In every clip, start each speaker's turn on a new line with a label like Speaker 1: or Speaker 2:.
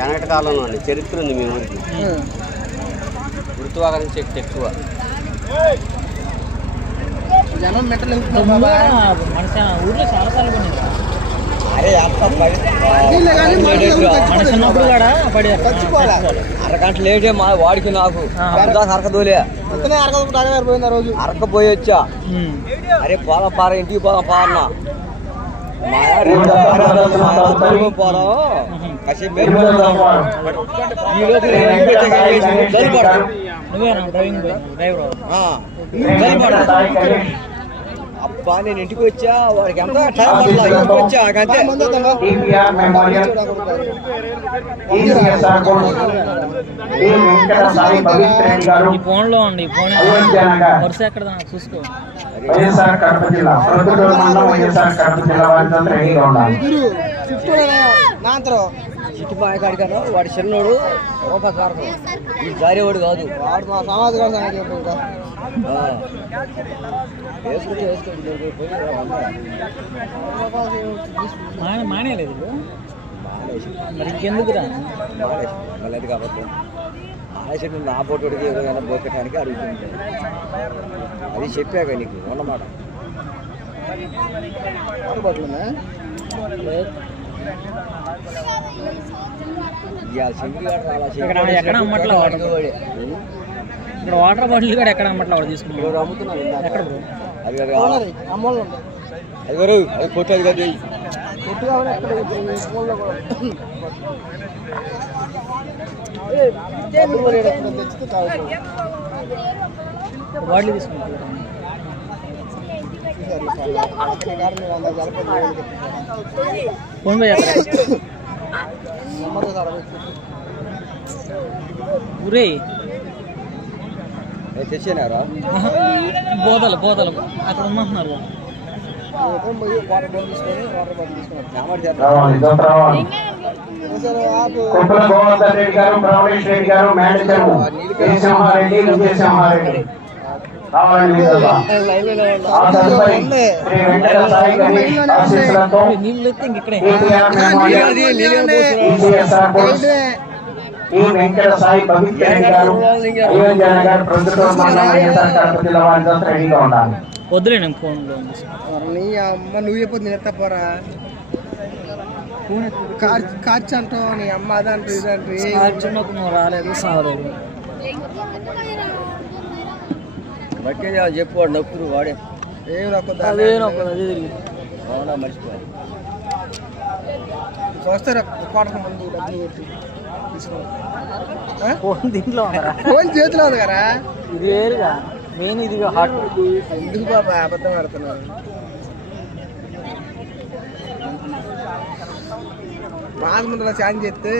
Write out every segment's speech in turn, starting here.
Speaker 1: వెనకటి కాలంలో అండి చరిత్ర ఉంది మీ ఊరికి. గుర్తువాకరం చెట్టు ఎక్కువ.
Speaker 2: జనం మెట్టలు
Speaker 3: ఊర్లో.
Speaker 1: అరగంట లేటే మా వాడికి నాకు. అరకదోలే. అరకపోయి వచ్చా. అరే పోదాం పార ఇంటికి పోదాం పారన్నా మా రెండు తరుగు పోదాం కాసేపు మేలు పోదాం. ఈ రోజు ఇంటికి వచ్చాక ఏం చేసావు? జలుబు పడదు.
Speaker 3: నువ్వేనా డ్రైవింగ్ బాయ్ డ్రైవర్
Speaker 1: ఆ, జలుబు పడదు. అబ్బా నేను ఇంటికి వచ్చా? వాడికి ఎంత టైం పడలా ఇంటికి వచ్చా? అంతే
Speaker 4: ఈ
Speaker 3: ఫోన్లో ఉండి ఈ ఫోన్ వరుస ఎక్కడ చూసుకో.
Speaker 4: వైఎస్ఆర్ కడప జిల్లా ప్రొద్దుటూరు మండలం వైఎస్ఆర్ కడప జిల్లా వారితో రెడీగా ఉండాలి.
Speaker 2: గురు చుట్టూ
Speaker 1: మాయకాడి కదా వాడి చిన్నోడు రూపకారకం ఈ జారేవాడు కాదు.
Speaker 2: వాడు మా సమాజ సంగతి ఇంకా?
Speaker 1: ఆ. వేసుకుంటే మీరు
Speaker 3: మానే మానేలేదు.
Speaker 1: మానేసి
Speaker 3: మరి ఇంకెందుకురా
Speaker 1: మానేసి మళ్ళీ అది కాబట్టి నువ్వు నా పోటుడికి ఏదైనా బోకటానికి అడుగుతుంది. అది చెప్పాక నీకు ఉన్నమాట.
Speaker 2: అందుబాటులోనే
Speaker 3: ఎక్కడ అమ్మట్లా. వాడే. ఇక్కడ వాటర్ బాటిల్ కూడా ఎక్కడ అమ్మట్లా వాడు. ఎక్కడ
Speaker 1: అది అది కదా.
Speaker 2: కొట్టు కూడా. తాగుతావు.
Speaker 3: బాటిల్ తీసుకున్నాడు
Speaker 2: చూసారు ఈ సార్. ఈ కారు మీరు అందాక జరపదు ఏమని చెప్తున్నారు.
Speaker 3: ఫోన్ పే ఊరే
Speaker 1: తెచ్చేనారా
Speaker 3: బోధలు బోధలు. అక్కడ ఉన్నట్టున్నారు
Speaker 4: కుప్పల గోవర్ధన్ రెడ్డి గారు ప్రవణేష్ రెడ్డి గారు మేనేజర్ జయసింహారెడ్డి విజయసింహారెడ్డి. ఆ తదుపరి శ్రీ వెంకట సాయి ఆశీస్సులతో ఈ వెంకట సాయి గారు అయోధ్య కడప జిల్లా వారితో రెడీగా ఉండాలి
Speaker 3: వద్దులే నేను ఫోన్లో
Speaker 2: మరి నీ అమ్మ నువ్వు చెప్పొద్దు నేను కార్చి అంటావు నీ అమ్మ అదంటూ ఇదంటూ
Speaker 3: చిన్నప్పుడు నువ్వు రాలేదు సావలేదు
Speaker 1: బట్టే చెప్పు వాడు నొప్పురు వాడే
Speaker 2: ఏం నాకు
Speaker 3: అదే నాకు అదే తెలియదు
Speaker 1: అవునా మర్చిపోయాను
Speaker 2: చూస్తారు కోటకు ముందు డబ్బులు కొట్టి తీసుకో. ఆ?
Speaker 3: ఫోన్ దీంట్లో ఉందరా
Speaker 2: ఫోన్ చేతిలో ఉంది కదా
Speaker 3: ఇది వేరుగా మెయిన్ ఇది హాట్
Speaker 2: ఎందుకు బాబా అబద్ధం ఆడుతున్నారు మాస్ ముందు ఛాన్స్ చేస్తే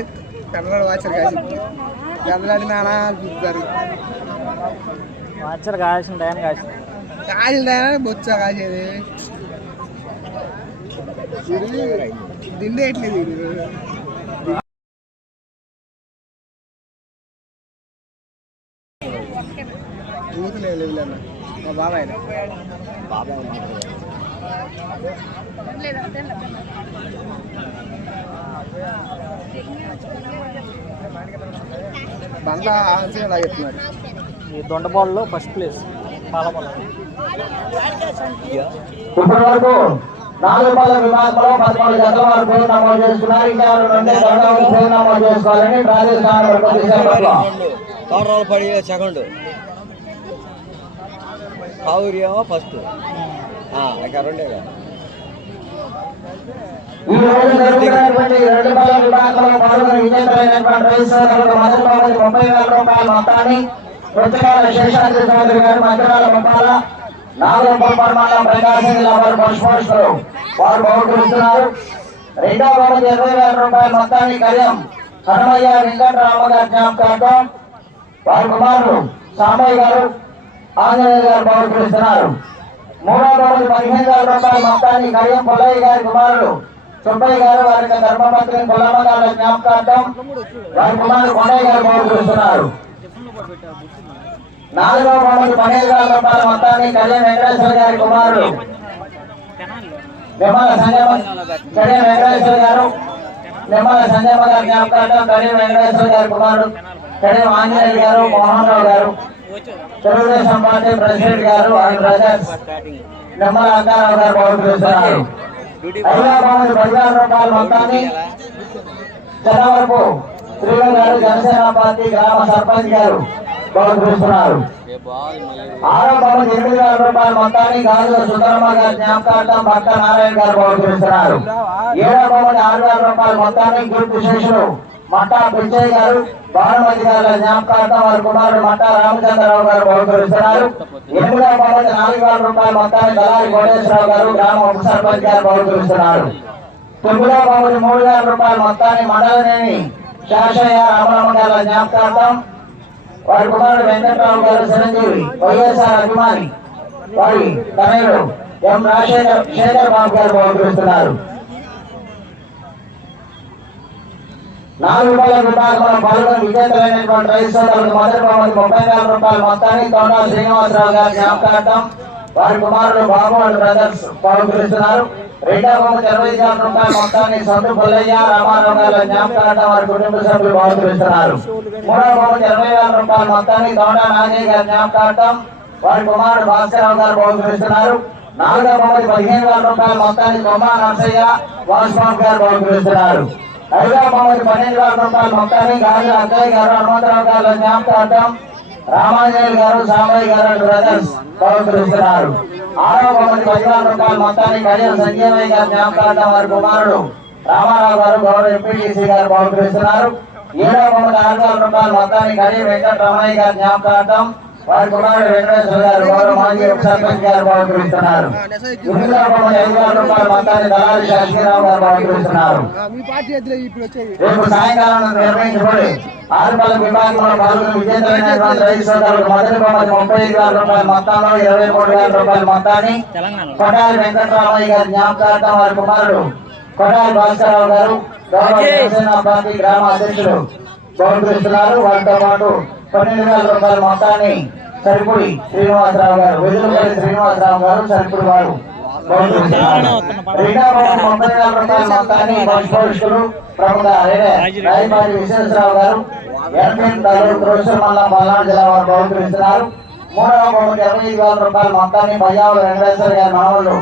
Speaker 2: పెద్దలాడు వాచర్ కాసి పెద్దలాడి నానా చూపుతారు
Speaker 3: వాచర్ కాసిన టైం కాసిన
Speaker 2: టైం బొచ్చ కాసేది. ఇది దిండే ఎట్లేదు మా బాబాయ్
Speaker 1: బాబాయ్ మాట్లాడు.
Speaker 2: బండ్ల ఆన్సర్ చెప్తున్నారు
Speaker 3: ఈ దొండబాల్లో ఫస్ట్ ప్లేస్ పాలమల్ల
Speaker 1: ఇయ్యా.
Speaker 4: ఇప్పటి వరకు నాలుగు పళ్ళ విభాగంలో పదకొండు జతల వారు పేరు నమోదు చేసుకున్నారు. ఇంకా ఎవరు ఉంటే రెండవ పేరు నమోదు చేసుకోవాలని రాజస్థాన్ కొద్దిసేపట్లో
Speaker 1: తోటరాలు పడి సెకండ్ కావురి ఏమో ఫస్ట్ ఇంకా రెండేగా
Speaker 4: ఈ రోజు జరుగుతున్నటువంటి రెండు పళ్ళ విభాగంలో పాల్గొని విజేతలైనటువంటి రైతులకు మొదటి బహుమతి ముప్పై వేల రూపాయల మొత్తాన్ని పుస్తకాల శేషాద్రి చౌదరి గారు మంత్రాల పంపాల? నాలుగు పొంపడి ప్రకాశం జిల్లా వారు పుష్పోషులు వారు బహుకరిస్తున్నారు. రెండవ బహుమతి ఇరవై వేల రూపాయల మొత్తాన్ని కళ్యాణ్ హనుమయ్య వెంకటరామ గారి జ్ఞాపకార్థం వారి కుమారుడు సాంబయ్య గారు ఆంజనేయ గారు బహుకరిస్తున్నారు. మూడవ బహుమతి పదిహేను వేల రూపాయల మొత్తాన్ని కళ్యాణ్ పుల్లయ్య గారి కుమారుడు సుబ్బయ్య గారు వారి యొక్క ధర్మపత్రి పుల్లమ్మ గారి జ్ఞాపకార్థం వారి కుమారుడు కొండయ్య గారు బహుకరిస్తున్నారు. నాలుగో బహుమతి పన్నెండు వేల రూపాయల మొత్తాన్ని కళ్యాణ్ వెంకటేశ్వర గారి కుమారుడు. విమల సంగమం కళ్యాణ్ వెంకటేశ్వర గారు. నిమ్మల సంజయమ్మ గారి జ్ఞాపకార్థం కళ్యాణ్ వెంకటేశ్వర గారి కుమారుడు. కళ్యాణ్ ఆంజనేయులు గారు మోహన్ రావు గారు. తెలుగుదేశం పార్టీ ప్రెసిడెంట్ గారు ఆయన బ్రదర్స్. నిమ్మల అంకారావు గారు బహుకరిస్తున్నారు హైదరాబాద్ పదివేల రూపాయల మొత్తాన్ని చదవరపు శ్రీరామ్ గారు జనసేన పార్టీ గ్రామ సర్పంచ్ గారు బహుకరిస్తున్నారు ఆరో బహుమతి ఎనిమిది వేల రూపాయల మొత్తాన్ని గాజుల సుందరమ్మ గారి జ్ఞాపకార్థం భక్త నారాయణ గారు బహుకరిస్తున్నారు ఏడో బహుమతి ఆరు వేల రూపాయల మొత్తాన్ని గిఫ్ట్ శిష్యులు మట్టా పిచ్చయ్య గారు భానుమతి గారి జ్ఞాపకార్థం వారి కుమారుడు మట్టా రామచంద్రరావు గారు బహుకరిస్తున్నారు ఎనిమిదో బహుమతి నాలుగు వేల రూపాయల మొత్తాన్ని దళారి కోటేశ్వరరావు గారు గ్రామ ఉప సర్పంచ్ గారు బహుకరిస్తున్నారు తొమ్మిదో బహుమతి మూడు వేల రూపాయల మొత్తాన్ని మండలనేని శాషయ్య రామరామ గారి జ్ఞాపకార్థం వారి కుమారుడు వెంకట్రావు గారు చిరంజీవి వైఎస్ఆర్ అభిమాని వారి తనయుడు ఎం రాజశేఖర్ శేఖర్ బాబు గారు బహుకరిస్తున్నారు. నాలుగు రూపాయల విభాగంలో పాల్గొని విజేతలైనటువంటి రైతు సోదరులకు మొదటి బహుమతి ముప్పై వేల రూపాయల మొత్తాన్ని తోటా శ్రీనివాసరావు గారి జ్ఞాపకార్థం వారి కుమారుడు బాబు అండ్ బ్రదర్స్ బహుకరిస్తున్నారు రెండవ బహుమతి ఇరవై వేల రూపాయల మొత్తాన్ని సొంత పుల్లయ్య రామారావు గారి జ్ఞాపకార్థం వారి కుటుంబ సభ్యులు బహుకరిస్తున్నారు మూడవ బహుమతి ఇరవై వేల రూపాయల మొత్తాన్ని తోటా నాగయ్య గారి జ్ఞాపకార్థం వారి కుమారుడు భాస్కరరావు గారు బహుకరిస్తున్నారు నాలుగవ బహుమతి పదిహేను వేల రూపాయల మొత్తాన్ని కొమ్మా నరసయ్య వాసుబాబు గారు బహుకరిస్తున్నారు ఐదవ బహుమతి పన్నెండు వేల రూపాయల మొత్తాన్ని గాజు అక్కయ్య గారు హనుమంతరావు గారు జ్ఞాపకార్థం రామాంజనేయులు గారు సామయ్య గారు బ్రదర్స్ బహుకరిస్తున్నారు ఆరవ బహుమతి పదివేల రూపాయల మొత్తాన్ని కళ్యాణ సంజీవయ్య గారు జ్ఞాపకార్థం వారి కుమారుడు రామారావు గారు గౌరవ ఎంపీటీసీ గారు బహుకరిస్తున్నారు ఏడవ బహుమతి ఆరు వేల రూపాయల మొత్తాన్ని కడి వెంకటరమణయ్య గారు జ్ఞాపకార్థం వారి కుమారుడు వెంకటేశ్వర గారు గౌరవ మాజీ ఉప సర్పంచ్ గారు బహుకరిస్తున్నారు ఎనిమిదవ బహుమతి ఐదు వేల రూపాయల మొత్తాన్ని దళారి శాస్త్రీరావు గారు బహుకరిస్తున్నారు
Speaker 2: మీ పార్టీ ఎద్దులే ఇప్పుడు వచ్చేది.
Speaker 4: రేపు సాయంకాలం నిర్వహించబడి ఆరుపల్లి విభాగంలో పాల్గొని విజేతలైనటువంటి రైతు సోదరులకు మొదటి బహుమతి ముప్పై ఐదు వేల రూపాయల మొత్తంలో ఇరవై మూడు వేల రూపాయల మొత్తాన్ని కొటాలి వెంకటరామయ్య గారి జ్ఞాపకార్థం వారి కుమారుడు కొటాలి భాస్కరరావు గారు గౌరవ జనసేన పార్టీ గ్రామ అధ్యక్షుడు బహుకరిస్తున్నారు. వారితో పాటు పన్నెండు వేల రూపాయల మొత్తాన్ని సరిపుడి శ్రీనివాసరావు గారు వెదులపల్లి శ్రీనివాసరావు గారు సరిపుడి వారు రెండవ ముప్పై వేల రూపాయల మొత్తాన్ని ప్రముఖ విశ్వేశ్వరరావు గారు ప్రొఫెసర్ మల్లా పల్నాడు జిల్లా వారు బహుకరిస్తున్నారు. మూడవ బహుమతి ఇరవై ఐదు వేల రూపాయల మొత్తాన్ని పయ్యావుల వెంకటేశ్వర గారి మనవళ్ళు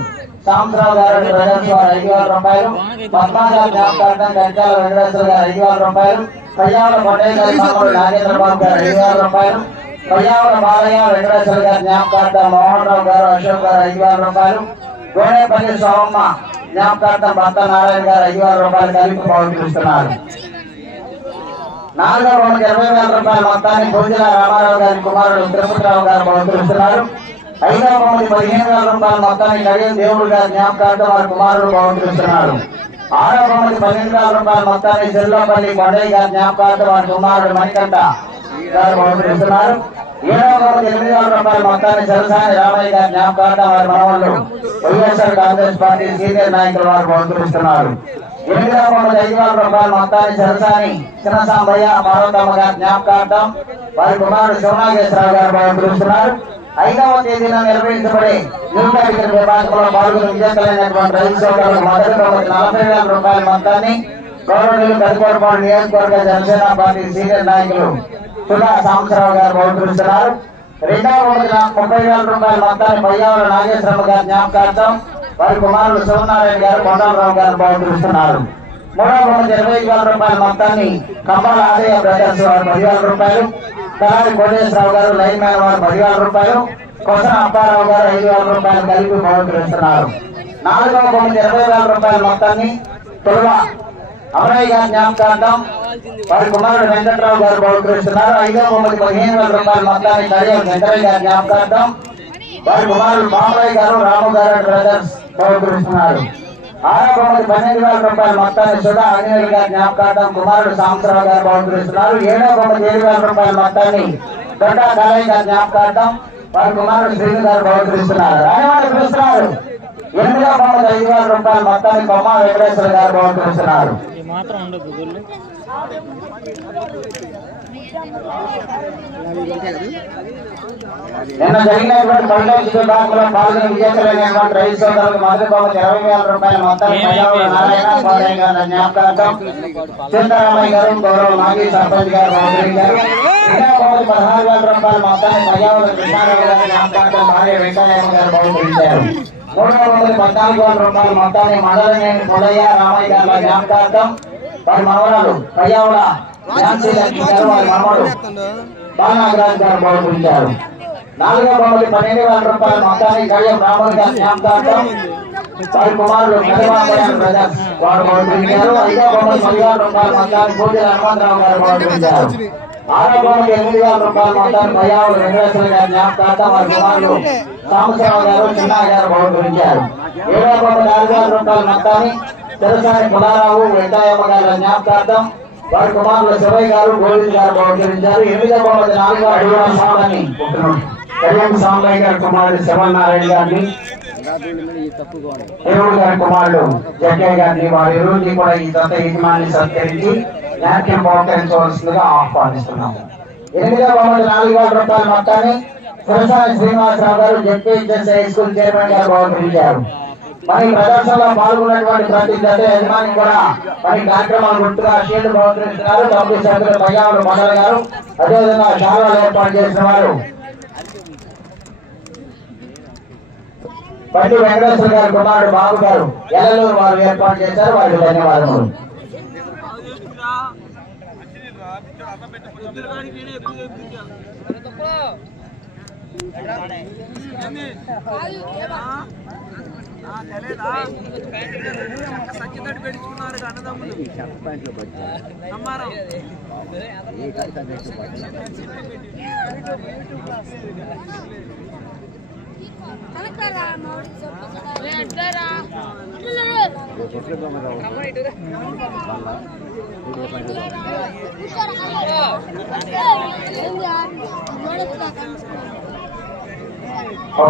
Speaker 4: సాంసరావు గారు ప్రజెంట్స్ వారు ఐదు వేల రూపాయలు పద్మాగారు జ్ఞాపకార్థం గంటాల వెంకటేశ్వర గారు ఐదు వేల రూపాయలు పయ్యావుల పటేల్ గారి మనవడు నాగేంద్ర బాబు గారు ఐదు వేల రూపాయలు పయ్యావుల బాలయ్య వెంకటేశ్వర గారి జ్ఞాపకార్థం మోహన్ రావు గారు అశోక్ గారు ఐదు వేల రూపాయలు గోడేపల్లి సోమమ్మ జ్ఞాపకార్థం భర్త నారాయణ గారు ఐదు వేల రూపాయలు కలిపి బహుకరిస్తున్నారు నాలుగవ బహుమతి ఇరవై వేల రూపాయల మొత్తాన్ని భోజన రామారావు గారి కుమారుడు తిరుపతిరావు గారు బహుకరిస్తున్నారు. అయినా మమ్మల్ని పదిహేను వేల రూపాయలు మొత్తానికి అడిగిన దేవుడు గారి జ్ఞాపకార్థం వారి కుమారుడు బహుకరిస్తున్నారు ఆరో మమ్మల్ని పన్నెండు వేల రూపాయల మొత్తాన్ని చెల్లపల్లి కొండయ్య గారి జ్ఞాపకార్థం వారి కుమారుడు మణికంట గారు బహుకరిస్తున్నారు ఏడవ మమ్మల్ని ఎనిమిది వేల రూపాయల మొత్తాన్ని చెరసాని రామయ్య గారి జ్ఞాపకార్థం వారి మనవాళ్ళు వైఎస్ఆర్ కాంగ్రెస్ పార్టీ సీనియర్ నాయకులు వారు బహుకరిస్తున్నారు ఎనిమిదవ మమ్మల్ని ఐదు వేల రూపాయల మొత్తాన్ని చెరసాని చిన్నసాంబయ్య పార్వతమ్మ గారి జ్ఞాపకార్థం వారి కుమారుడు శివనాగేశ్వరరావు గారు బహుకరిస్తున్నారు ఐదవ తేదీన నిర్వహించబడే న్యూకారికల విభాగంలో పాల్గొని విజేతలైనటువంటి రైతు సోదరులకు మొదటి బహుమతి నలభై వేల రూపాయల మొత్తాన్ని గౌరవనీయులు పెద్దకోటపాడు నియోజకవర్గ జనసేన పార్టీ సీనియర్ నాయకులు సుధా సాంబశివరావు గారు బహుకరిస్తున్నారు. రెండవ బహుమతి ముప్పై వేల రూపాయల మొత్తాన్ని పయ్యావుల నాగేశ్వరరావు గారి జ్ఞాపకార్థం వారి కుమారులు శివనారాయణ గారు కొండలరావు గారు బహుకరిస్తున్నారు. మూడవ బహుమతి ఇరవై ఐదు వేల రూపాయల మొత్తాన్ని కంబాల ఆదాయ ప్రదర్శన పదివేల రూపాయలు కలారి కోటేశ్వరరావు గారు లైన్ మ్యాన్ వారు పదివేల రూపాయలు కొసన అప్పారావు గారు ఐదు వేల రూపాయలు కలిపి బహుకరిస్తున్నారు నాలుగవ బహుమతి ఇరవై వేల రూపాయల మొత్తాన్ని తొలవ అమరయ్య గారి జ్ఞాపకార్థం వారి కుమారుడు వెంకట్రావు గారు బహుకరిస్తున్నారు ఐదవ బహుమతి పదిహేను వేల రూపాయల మొత్తాన్ని కడియం వెంకటయ్య గారి జ్ఞాపకార్థం వారి కుమారుడు బాబయ్య గారు రాము గారు బ్రదర్స్ బహుకరిస్తున్నారు ఆరో బహుమతి పన్నెండు వేల రూపాయల మొత్తాన్ని సుధా ఆంజనేయులు గారి జ్ఞాపకార్థం కుమారుడు సాంబశివరావు గారు బహుకరిస్తున్నారు ఏడో బహుమతి ఏడు వేల రూపాయల మొత్తాన్ని దొడ్డా కాలయ్య గారి జ్ఞాపకార్థం వారి కుమారుడు శ్రీను గారు బహుకరిస్తున్నారు రాయవాడి పిలుస్తున్నారు. ఎనిమిదో బహుమతి ఐదు వేల రూపాయల మొత్తాన్ని బొమ్మ వెంకటేశ్వర గారు బహుకరిస్తున్నారు
Speaker 3: మాత్రం ఉండదు గుళ్ళు
Speaker 4: నిన్న జరిగినటువంటి పంచాయతీ విభాగంలో పాల్గొని విజేతలైనటువంటి రైతు సోదరులకు మొదటి బహుమతి ఇరవై వేల రూపాయల మొత్తాన్ని నారాయణ గారి జ్ఞాపకార్థం సీతారామయ్య గారు గౌరవ మాజీ సర్పంచ్ గారు పదహారు వేల రూపాయల మొత్తాన్ని పయ్యావుల కృష్ణారావు గారి జ్ఞాపకార్థం భార్య వెంకయ్యమ్మ గారు బహుకరించారు మూడవ బహుమతి పద్నాలుగు వేల రూపాయల మొత్తాన్ని మండలనేని పుల్లయ్య రామయ్య గారి జ్ఞాపకార్థం వారి మనవరాలు గారు వారి మనవడు బాలనాగరాజు గారు బహుకరించారు నాలుగో బహుమతి పన్నెండు వేల రూపాయల మొత్తాన్ని కళ్యాణ్ రామన్ గారి జ్ఞాపకార్థం వారి కుమారుడు కరివాబయ్య బ్రదర్స్ వారు బహుకరించారు ఐదో బహుమతి పది వేల రూపాయల మొత్తాన్ని పూజల హనుమంతరావు గారు బహుకరించారు ఆరో బహుమతి ఎనిమిది వేల రూపాయల మొత్తాన్ని పయ్యావులు వెంకటేశ్వర గారి జ్ఞాపకార్థం వారి కుమారుడు సాంబశివ గారు చిన్నయ్య గారు బహుకరించారు ఏడో బహుమతి ఆరు వేల రూపాయల మొత్తాన్ని తెరసాని పులారావు వెంకయ్యమ్మ గారి జ్ఞాపకార్థం వారి కుమారులు శివయ్య గారు గోవింద్ గారు బహుకరించారు ఎనిమిదో బహుమతి నాలుగో అడుగుల స్వామిని కళ్యాణ్ సాంబయ్య గారి కుమారుడు శివనారాయణ గారిని దేవుడు గారి కుమారుడు జగ్గయ్య గారిని వారి కూడా ఈ దత్త యజమాని సత్కరించి నాట్యం బహుకరించవలసిందిగా ఆహ్వానిస్తున్నాము నాలుగు వేల రూపాయల మొత్తాన్ని శ్రీనివాసరావు గారు హై స్కూల్ చైర్మన్ గారు బహుకరించారు. మరి ప్రదర్శనలో పాల్గొన్నటువంటి ప్రతి దశ యజమాని కూడా మరి కార్యక్రమాలు గుర్తుగా షీల్డ్ బహుకరిస్తున్నారు కమిటీ సభ్యులు మండల గారు అదేవిధంగా ఏర్పాటు చేసిన వారు పట్టి వెంకటేశ్వర గారి కుమారుడు బాబు గారు ఎల్లలూరు వారు ఏర్పాటు చేశారు. వారికి ధన్యవాదములు.
Speaker 2: సచ్చితోటి పెట్టుకున్నారు అన్నదమ్ములు అమ్మారం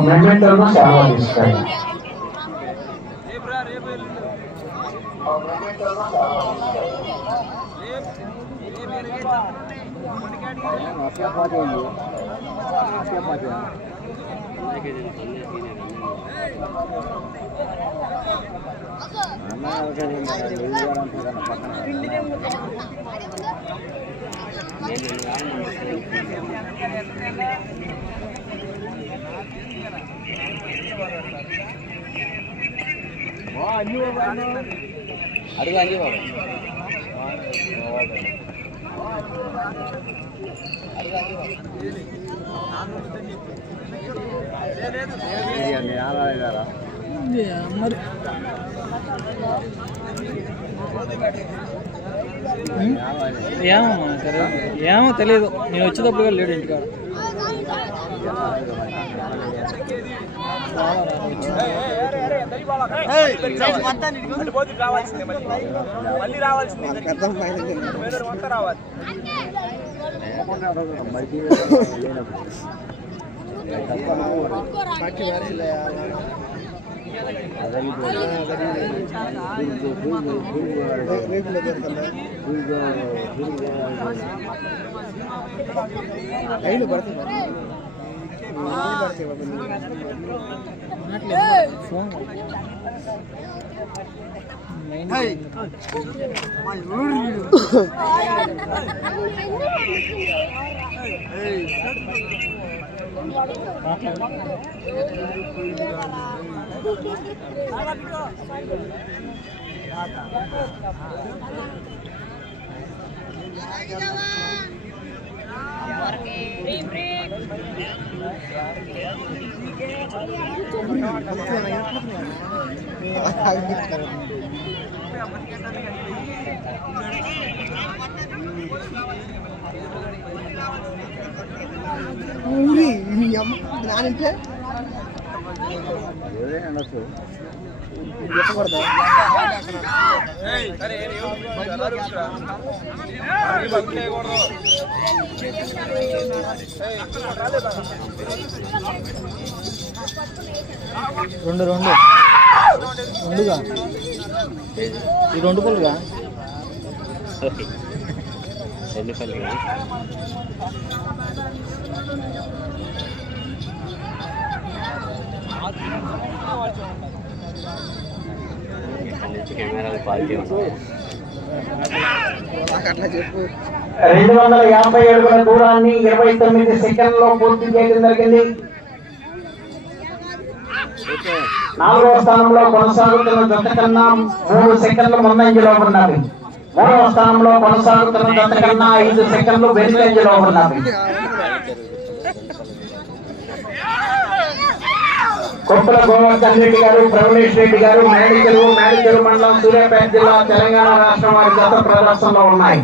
Speaker 4: మెమెంటోను సేవ తీసుకోండి
Speaker 2: రేపురా రేపు ఎల్లుండి రేపు ఎలుగేద్దాం. మనకాడికి
Speaker 1: అడుగు అంజీ బాబు
Speaker 3: మరి ఏమో సరే ఏమో తెలియదు నేను వచ్చేటప్పుడుగా లేడు ఇంటికాడ.
Speaker 2: మళ్ళీ రావాల్సింది మొత్తం రావాలి ahí lo
Speaker 3: ఫోన్
Speaker 2: ఊరి మీ అమ్మ నానంటే
Speaker 3: రెండు రెండు. రెండుగా? ఈ రెండు పుల్లుగా
Speaker 1: ఎన్నిపల్లి కెమెరాలు క్వాలిటీ ఉంది
Speaker 4: రెండు వందల యాభై అడుగుల దూరాన్ని ఇరవై తొమ్మిది సెకండ్లో పూర్తి చేయడం జరిగింది నాలుగో స్థానంలో కొనసాగుతున్న జత కన్నా మూడు సెకండ్ల ముందంజలో ఉన్నది. మూడవ స్థానంలో కొనసాగుతున్న అంతకన్నా ఐదు సెకండ్లు వెనుకంజలో ఉన్నారు. కొప్పుల గోవర్ధన్ రెడ్డి గారు ప్రవణేష్ రెడ్డి గారు మేడిచెరు మేడిచెరు మండలం సూర్యాపేట జిల్లా తెలంగాణ రాష్ట్రం వారి గత ప్రదర్శనలో ఉన్నాయి.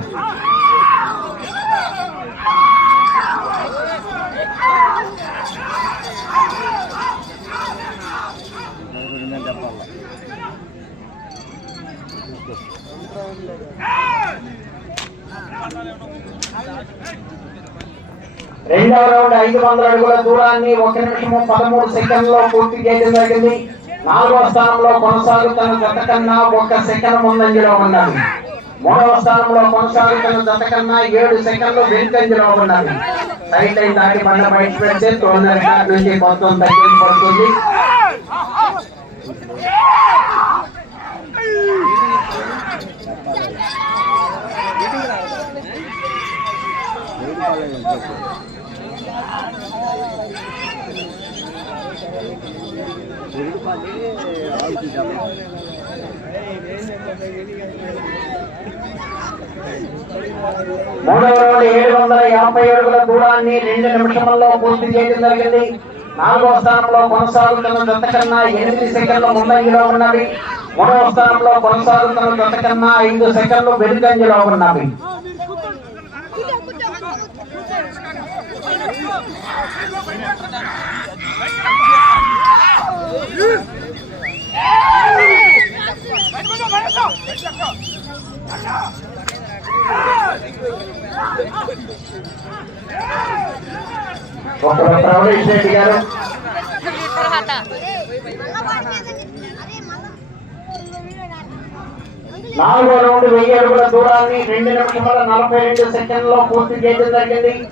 Speaker 4: రెండవ రౌండ్ ఐదు వందల అడుగుల దూరాన్ని ఒక నిమిషము పదమూడు సెకండ్లో పూర్తి చేయడం జరిగింది. నాలుగవ స్థానంలో కొనసాగుతున్న జత కన్నా ఒక సెకండ్ ముందంజలో ఉన్నది. మూడవ స్థానంలో కొనసాగుతున్న జత కన్నా ఏడు సెకండ్లు వెనుకంజలో ఉన్నది. సైడ్ లైన్ దాటి బండ బయట పెడితే తొమ్మిది నుంచి మొత్తం తగ్గించబడుతుంది మూడవ రౌండ్ ఏడు వందల యాభై అడుగుల దూరాన్ని రెండు నిమిషంలో పూర్తి చేయడం జరిగింది. నాలుగో స్థానంలో కొనసాగుతున్న జత కన్నా ఎనిమిది సెకండ్ల ముందంజలో ఉన్నవి. మూడవ స్థానంలో కొనసాగుతున్న జత కన్నా ఐదు సెకండ్లు వెనుకంజలో ఉన్నవి. ఒక రెడ్డి గారు నాలుగో రౌండ్ వెయ్యి అడుగుల దూరాన్ని రెండు నిమిషముల నలభై రెండు సెకండ్లో పూర్తి చేయడం జరిగింది.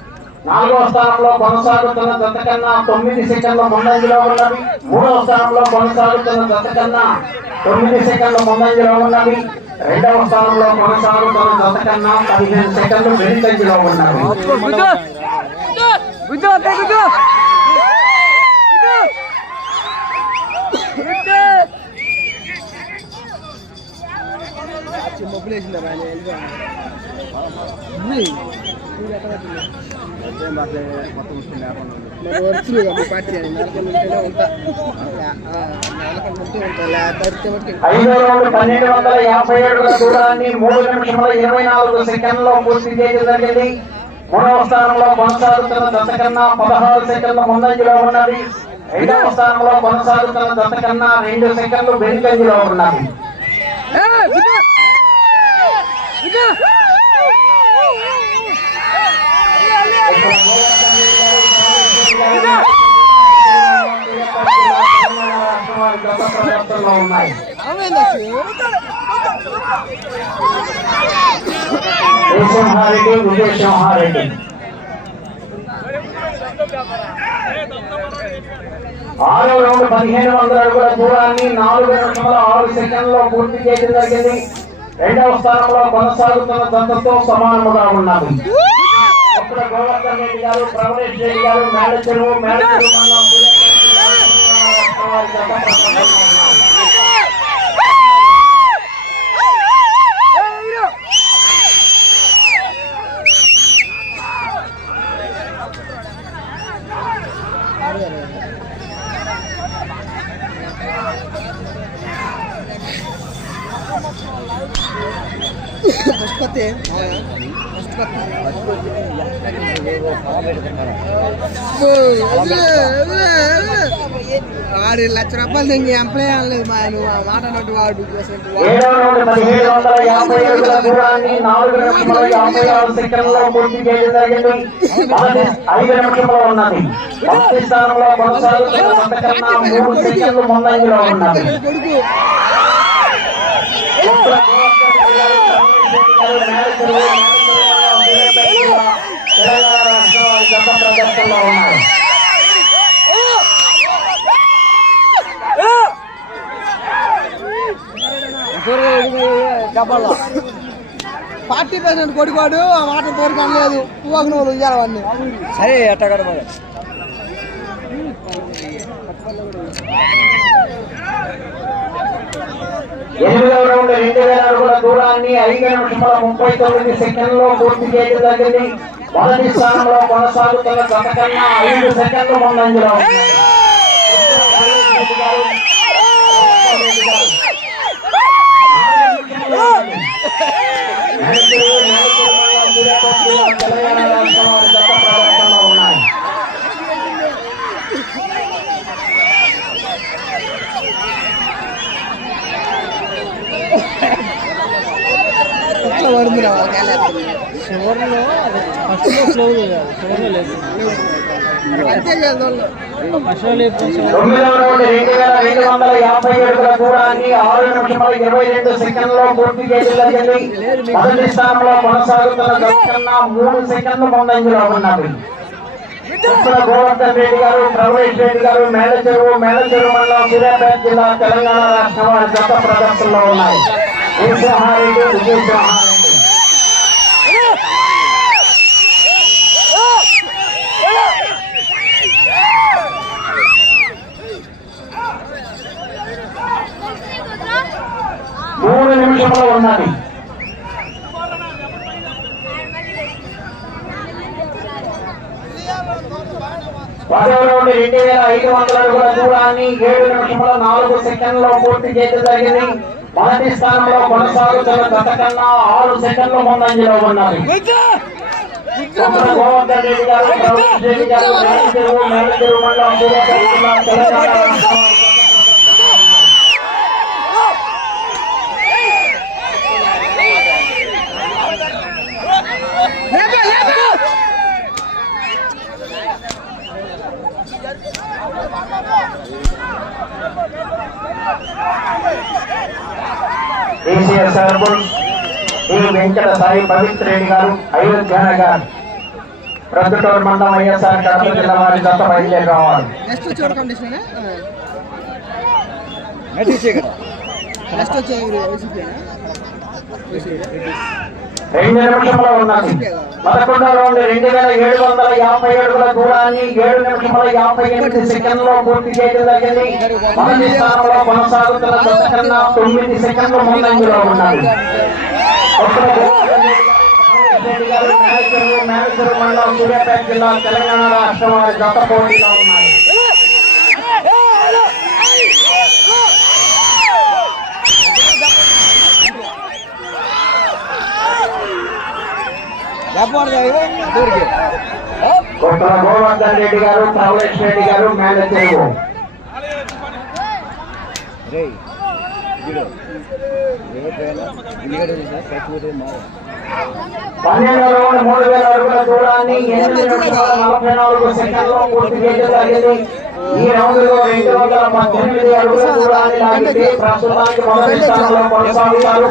Speaker 4: నాలుగో స్థానంలో కొనసాగుతున్న జత కన్నా తొమ్మిది సెకండ్ల ముందంజలో ఉన్నవి. మూడవ స్థానంలో కొనసాగుతున్న జత కన్నా తొమ్మిది సెకండ్ల ముందంజలో ఉన్నవి. రెండవ స్థానంలో కొనసాగుతున్న జత కన్నా పదిహేను సెకండ్లు వెనుకంజలో ఉన్నవి.
Speaker 2: మబ్బులు
Speaker 4: ఐదో రౌండ్ పన్నెండు వందల యాభై ఏడు దూరాన్ని మూడు నిమిషముల ఇరవై నాలుగు సెకండ్లో పూర్తి చేయడం జరిగింది మూడవ స్థానంలో కొనసాగుతున్న దశ కన్నా పదహారు సెకండ్ల ముందంజలో ఉన్నది రెండవ స్థానంలో కొనసాగుతున్న దశ కన్నా రెండు సెకండ్లు వెనుకంజలో ఉన్నది ఉన్నాయి విజయసింహారెడ్డి విజయసింహారెడ్డి ఆరో రౌండ్ పదిహేను వందల అడుగుల దూరాన్ని నాలుగు నిమిషముల ఆరు సెకండ్లో పూర్తి చేయడం జరిగింది. రెండవ స్థానంలో కొనసాగుతున్న దంతతో సమానముగా ఉన్నాము. అప్పుడు గోవర్ధన్ రెడ్డి గారు ప్రవణేష్ రెడ్డి గారు మేడ
Speaker 2: వాడు లక్ష రూపాయలు తెంగి ఎంప్లాయ్ అనలేదు మా నువ్వు ఆ మాట అన్నట్టు వాడు కొడుకు.
Speaker 4: తెలంగాణ రాష్ట్రం వారి గత ప్రదర్శనలో ఉన్నారు
Speaker 1: చెప్పాలా
Speaker 2: పార్టీ ప్రెసిడెంట్ కొడుకోడు ఆ మాట కోరిక లేదు పువ్వాకు నువ్వు ఇవ్వాలి అవన్నీ
Speaker 1: సరే ఎట్టగడ మరి?
Speaker 4: ఎనిమిదవ రౌండ్ రెండు వేల అడుగుల దూరాన్ని ఐదు నిమిషముల ముప్పై తొమ్మిది సెకండ్లో పూర్తి చేయడం జరిగింది. మొదటి స్థానంలో కొనసాగుతున్న గత కన్నా ఐదు సెకండ్లు ముందంజలో ఉన్నాయి. తెలంగాణ రాష్ట్రం వారి గత ప్రదర్శనలో ఉన్నాయి
Speaker 2: పడుతుంది
Speaker 4: రెండు వందల యాభై అడుగుల దూరాన్ని ఆరు నిమిషముల ఇరవై రెండు సెకండ్లో పూర్తి చేయడం మొదటి స్థానంలో కొనసాగుతున్న మూడు సెకండ్లు ముందంజలో ఉన్నది గోవర్ధన్ రెడ్డి గారు ప్రవేశ్ రెడ్డి గారు మండలం సూర్యాపేట జిల్లా తెలంగాణ రాష్ట్రం వారి గత ప్రదర్శనలో ఉన్నాయి. విజయసింహారెడ్డి విజయసింహారెడ్డి మూడు నిమిషంలో ఉన్నది పదవ రౌండ్ రెండు వేల ఐదు వందల అడుగుల దూరాన్ని ఏడు నిమిషముల నాలుగు సెకండ్లో పూర్తి చేయడం జరిగింది. మొదటి స్థానంలో కొనసాగుతున్న గత కన్నా ఆరు సెకండ్ల ముందంజలో ఉన్నది. ఉత్తర గోవర్ధన్ రెడ్డి గారు ప్రవీణ్ రెడ్డి గారు మేనేజరు మండలం తెలంగాణ కేసీఆర్ సర్బుల్ శ్రీ వెంకట సాయి పవిత్ర రెడ్డి గారు అయోధ్య గారు ప్రొద్దుటూరు మండలం వైఎస్ఆర్ కడప జిల్లా వారి జత బయలుదేరి రావాలి.
Speaker 2: నెక్స్ట్ వచ్చి
Speaker 4: రెండు నిమిషంలో ఉన్నది పదకొండవ రౌండ్ రెండు వేల ఏడు వందల యాభై అడుగుల దూరాన్ని ఏడు నిమిషముల యాభై ఎనిమిది సెకండ్లో పూర్తి చేయడం జరిగింది. మొదటి స్థానంలో కొనసాగుతున్న జత తొమ్మిది సెకండ్లు ముందంజలో ఉన్నది మేనేజర్ మండలం సూర్యాపేట జిల్లా తెలంగాణ రాష్ట్రం వారి గత పోటీలో ఉన్నాయి ఉత్తర గోవర్ధన్ రెడ్డి గారు రెడ్డి గారు మేనేజరు
Speaker 1: రే ఇదిగో. రేపేనా ఇల్లుగడ చూసా కట్టుకుంటే మారు
Speaker 4: పన్నెండు రౌండ్ మూడు వేల అడుగుల దూరాన్ని ఎనిమిది నిమిషాల నలభై నాలుగు సెకండ్లో పూర్తి చేయడం జరిగింది. ఈ రౌండ్లో రెండు వందల పద్దెనిమిది అడుగుల దూరాన్ని లాగితే ప్రస్తుతానికి మొదటి స్థానంలో కొనసాగుతారు.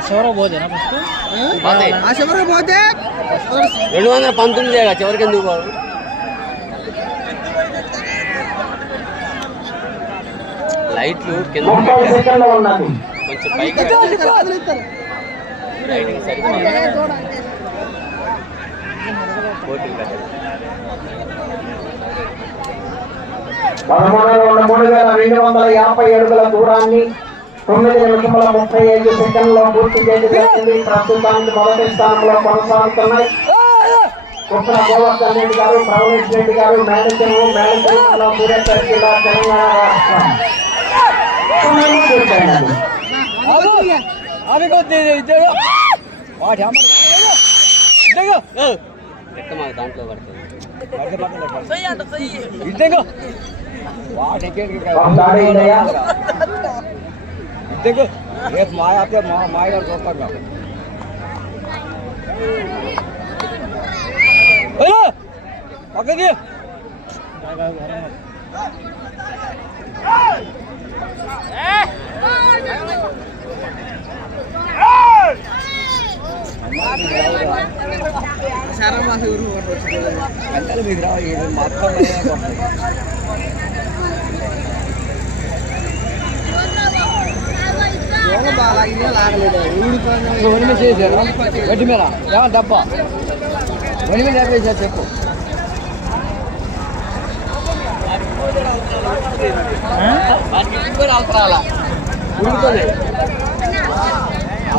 Speaker 3: చివర పోతేనా ఫస్ట్?
Speaker 2: ఆ చివరికి పోతే
Speaker 1: రెండు వందల పంతొమ్మిది చివరికి ఎందుకు బాబు లైట్లు కింద కొంచెం పైకి
Speaker 2: వదిలిస్తారు
Speaker 1: లైటింగ్ సరిగ్గా పోటీ కదా
Speaker 4: పదమూడు రెండు మూడు వేల రెండు వందల యాభై అడుగుల దూరాన్ని తొమ్మిది నిమిషముల ముప్పై ఐదు సెకండ్లో పూర్తి చేయడం జరిగింది ప్రస్తుతానికి మొదటి స్థానంలో కొనసాగుతున్నాయి కుప్పల గోవర్ధన్ రెడ్డి గారు ప్రవణేష్ రెడ్డి గారు మేనేజర్ మేనేజర్ సూర్యాపేట జిల్లా తెలంగాణ రాష్ట్రం సమయం పూర్తయినది.
Speaker 1: అవి కొద్ది ఇద్దరు వాటి అమ్మ ఇద్దరు ఎక్క మాకు దాంట్లో పడుతుంది ఇద్దరు వాటి ఎక్కడికి
Speaker 4: ఒక దాడి ఇదయ్యా.
Speaker 1: ఇద్దరు రేపు మాయ అయితే మా మాయగారు చూస్తాం కదా ఏయ్! పక్కకి
Speaker 2: సారా మాసం ఊరు పోటీ వచ్చింది
Speaker 1: గంటలు మీకు రావు ఇది మొత్తం నేనే కొడతాను.
Speaker 2: దోమ బాగా లాగినా ఊడిపోయిన
Speaker 1: వని మీద చేశారు గడ్డి మీద దెబ్బ వని మీద వేసారు చెప్పు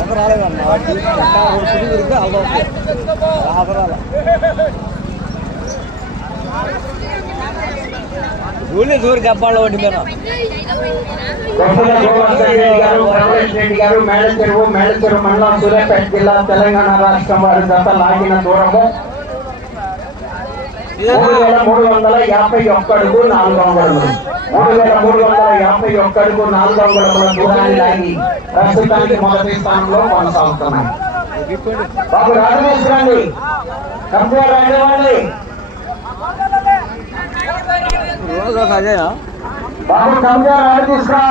Speaker 1: ఊడిపోలే అవసరాలేదన్న వాడికి చుట్టూ తిరిగితే అలదవుతుంది అవసరాల ఊళ్ళో దూరి గబ్బాళ్ళ వంటి మీద
Speaker 4: కొప్పుల గోవర్ధన్ గారు మేడచెరువు మేడచెరువు మండలం సూర్యాపేట జిల్లా తెలంగాణ రాష్ట్రం వారి జత లాగిన దూరము. మూడు వేల మూడు వందల యాభై ఒక్క అడుగు నాలుగు అంగుళములు మూడు వేల మూడు వందల యాభై ఒక్క అడుగు నాలుగు అంగుళముల దూరాన్ని లాగి ప్రస్తుతానికి మొదటి స్థానంలో కొనసాగుతున్నాయి బాబు కంప్యూటర్ రండి.
Speaker 1: రోజు అదేనా
Speaker 4: బాబు కంప్యూటర్ తీసుకురా.